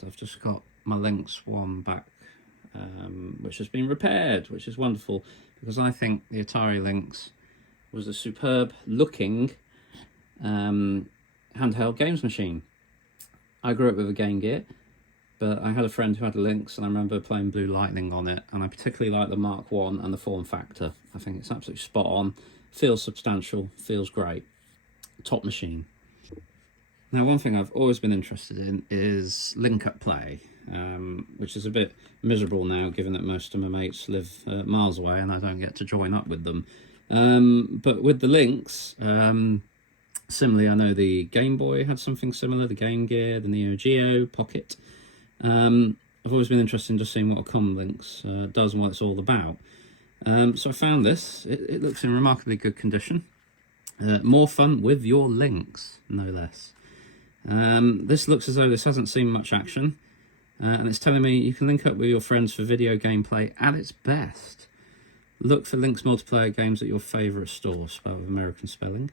and I've just got my Lynx 1 back, which has been repaired, which is wonderful, because I think the Atari Lynx was a superb looking handheld games machine. I grew up with a Game Gear, but I had a friend who had a Lynx, and I remember playing Blue Lightning on it, and I particularly like the Mark 1 and the form factor. I think it's absolutely spot on, feels substantial, feels great. Top machine. Now, one thing I've always been interested in is link-up play, which is a bit miserable now, given that most of my mates live miles away and I don't get to join up with them. But with the Lynx, similarly, I know the Game Boy had something similar, the Game Gear, the Neo Geo, Pocket. I've always been interested in just seeing what a Comlynx does and what it's all about. So I found this. It looks in remarkably good condition. More fun with your Lynx, no less. This looks as though this hasn't seen much action, and it's telling me you can link up with your friends for video gameplay at its best. Look for Lynx multiplayer games at your favourite store, spelled with American spelling.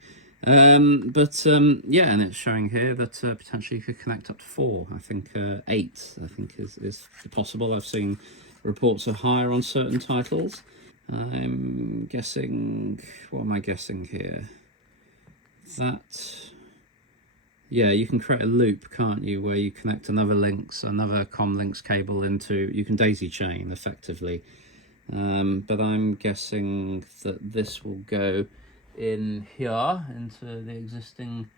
Yeah, and it's showing here that potentially you could connect up to 4. I think 8 I think is possible. I've seen reports are higher on certain titles. I'm guessing, what am I guessing here? That, yeah, you can create a loop, can't you, where you connect another Comlynx cable into, you can daisy chain effectively. But I'm guessing that this will go in here into the existing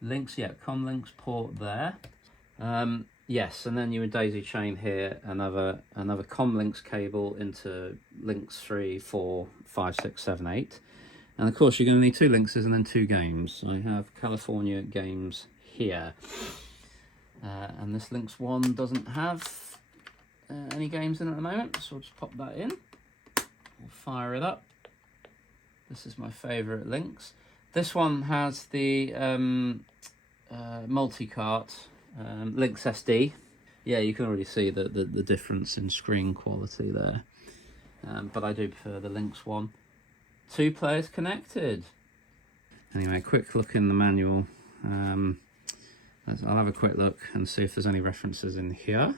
Lynx. Yeah, Comlynx port there. Yes, and then you would daisy chain here another Comlynx cable into Lynx 3, 4, 5, 6, 7, 8. And of course, you're going to need 2 Lynxes and then 2 games. I have California games here. And this Lynx 1 doesn't have any games in at the moment, so I'll just pop that in. We'll fire it up. This is my favourite Lynx. This one has the multi-cart Lynx SD. Yeah, you can already see the difference in screen quality there. But I do prefer the Lynx 1. 2 players connected. Anyway, quick look in the manual. I'll have a quick look and see if there's any references in here.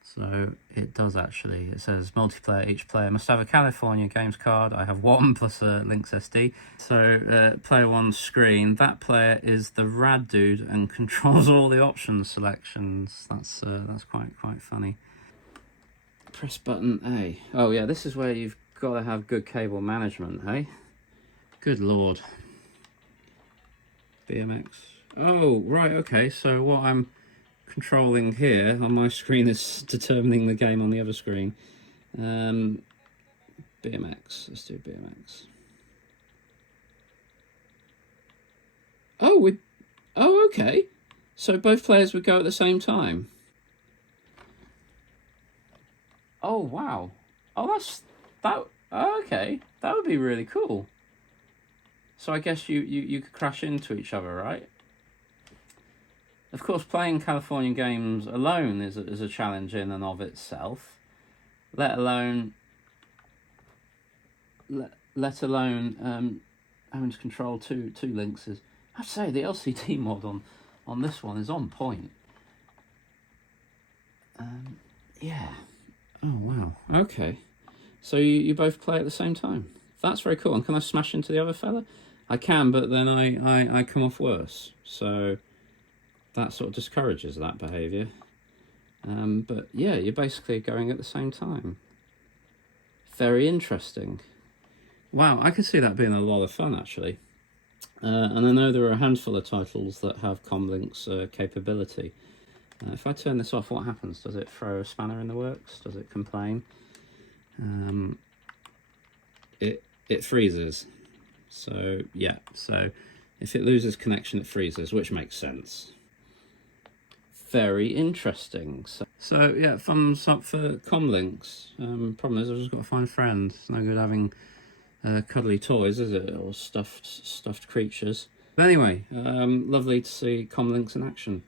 So it does actually. It says multiplayer, each player must have a California games card. I have 1 plus a Lynx SD. So player 1's screen, that player is the rad dude and controls all the option selections. That's quite funny. Press button A. Oh yeah, this is where you've got to have good cable management, hey? Good lord. BMX. Oh, right, okay, so what I'm controlling here on my screen is determining the game on the other screen. BMX, let's do BMX. Oh, okay. So both players would go at the same time. Oh, wow. Oh, okay, that would be really cool. So I guess you could crash into each other, right? Of course, playing California games alone is a challenge in and of itself. Let alone having to control two Lynxes. I have to say the LCD mod on this one is on point. Yeah. Oh wow. Okay. So you both play at the same time. That's very cool. And can I smash into the other fella? I can, but then I come off worse. So that sort of discourages that behaviour. But yeah, you're basically going at the same time. Very interesting. Wow, I could see that being a lot of fun, actually. And I know there are a handful of titles that have Comlynx capability. If I turn this off, what happens? Does it throw a spanner in the works? Does it complain? It freezes. So yeah, so if it loses connection, it freezes, which makes sense. Very interesting. So yeah, thumbs up for Comlynx. Problem is, I've just got to find a friend. It's no good having cuddly toys, is it, or stuffed creatures. But anyway, lovely to see Comlynx in action.